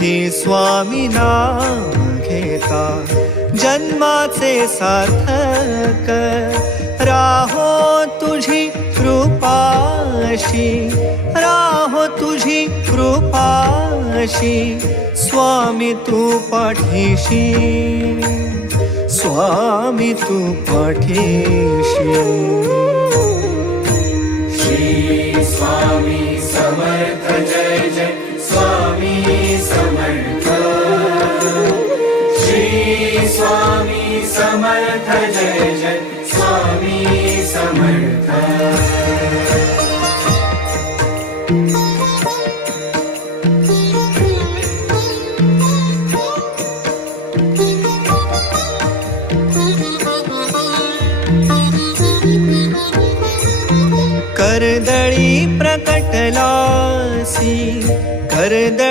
तुझी स्वामी नाम घेता जन्माचे सार्थक राहो तुझी कृपाशी राहो तुझी कृपाशी स्वामी तू पाठीशी स्वामी तू पाठीशी श्री स्वामी समर्थ जय जय स्वामी समर्थ श्री स्वामी समर्थ जय जय स्वामी समर्थ कर्दळी प्रकटलासी कर्दळी